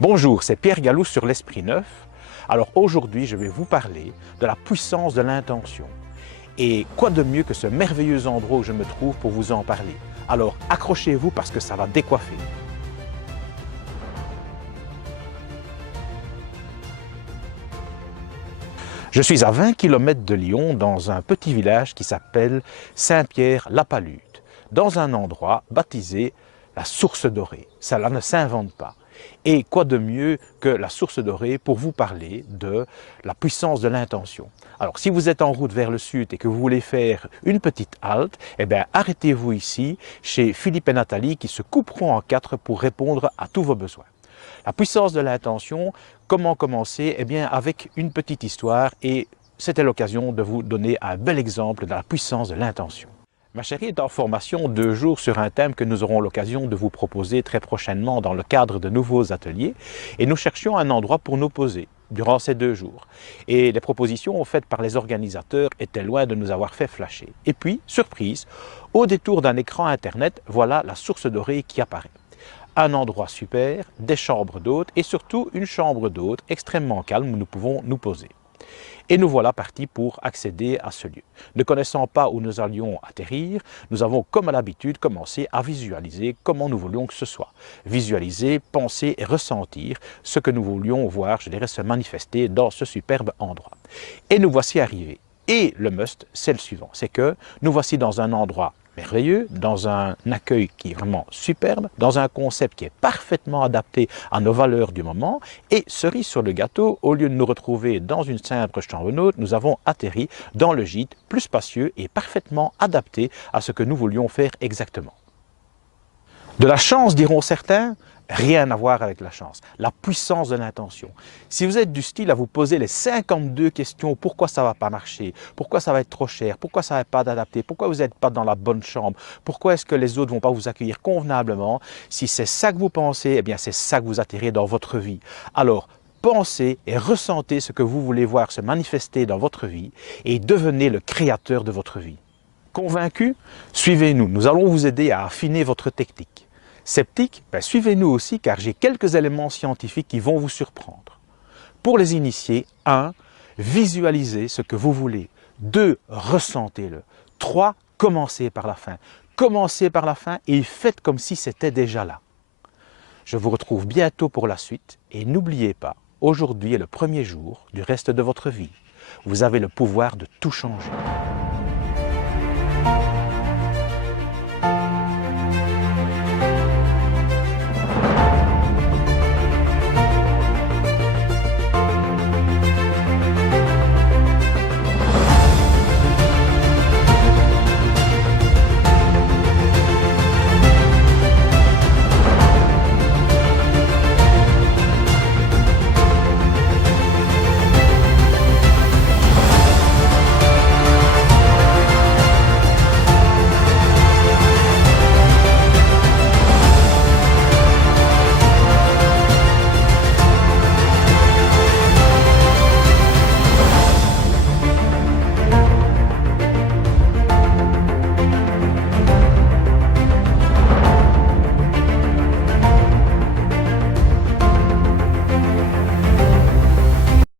Bonjour, c'est Pierre Gallou sur l'Esprit Neuf. Alors aujourd'hui, je vais vous parler de la puissance de l'intention. Et quoi de mieux que ce merveilleux endroit où je me trouve pour vous en parler? Alors accrochez-vous parce que ça va décoiffer. Je suis à 20 km de Lyon, dans un petit village qui s'appelle Saint-Pierre-la-Palude, dans un endroit baptisé la Source Dorée. Cela ne s'invente pas. Et quoi de mieux que la Source Dorée pour vous parler de la puissance de l'intention. Alors si vous êtes en route vers le sud et que vous voulez faire une petite halte, eh bien arrêtez-vous ici chez Philippe et Nathalie qui se couperont en quatre pour répondre à tous vos besoins. La puissance de l'intention, comment commencer? Eh bien avec une petite histoire, et c'était l'occasion de vous donner un bel exemple de la puissance de l'intention. Ma chérie est en formation 2 jours sur un thème que nous aurons l'occasion de vous proposer très prochainement dans le cadre de nouveaux ateliers, et nous cherchions un endroit pour nous poser durant ces 2 jours. Et les propositions faites par les organisateurs étaient loin de nous avoir fait flasher. Et puis, surprise, au détour d'un écran internet, voilà la Source Dorée qui apparaît. Un endroit super, des chambres d'hôtes et surtout une chambre d'hôtes extrêmement calme où nous pouvons nous poser. Et nous voilà partis pour accéder à ce lieu. Ne connaissant pas où nous allions atterrir, nous avons comme à l'habitude commencé à visualiser comment nous voulions que ce soit. Visualiser, penser et ressentir ce que nous voulions voir, je dirais, se manifester dans ce superbe endroit. Et nous voici arrivés. Et le must, c'est le suivant, c'est que nous voici dans un endroit merveilleux, dans un accueil qui est vraiment superbe, dans un concept qui est parfaitement adapté à nos valeurs du moment, et cerise sur le gâteau, au lieu de nous retrouver dans une simple chambre d'hôte, nous avons atterri dans le gîte plus spacieux et parfaitement adapté à ce que nous voulions faire exactement. De la chance, diront certains, rien à voir avec la chance, la puissance de l'intention. Si vous êtes du style à vous poser les 52 questions, pourquoi ça ne va pas marcher, pourquoi ça va être trop cher, pourquoi ça ne va pas adapter, pourquoi vous n'êtes pas dans la bonne chambre, pourquoi est-ce que les autres ne vont pas vous accueillir convenablement, si c'est ça que vous pensez, eh bien c'est ça que vous attirez dans votre vie. Alors, pensez et ressentez ce que vous voulez voir se manifester dans votre vie et devenez le créateur de votre vie. Convaincu? Suivez-nous, nous allons vous aider à affiner votre technique. Sceptique? Suivez-nous aussi car j'ai quelques éléments scientifiques qui vont vous surprendre. Pour les initiés, 1. Visualisez ce que vous voulez. 2. Ressentez-le. 3. Commencez par la fin. Commencez par la fin et faites comme si c'était déjà là. Je vous retrouve bientôt pour la suite et n'oubliez pas, aujourd'hui est le premier jour du reste de votre vie. Vous avez le pouvoir de tout changer.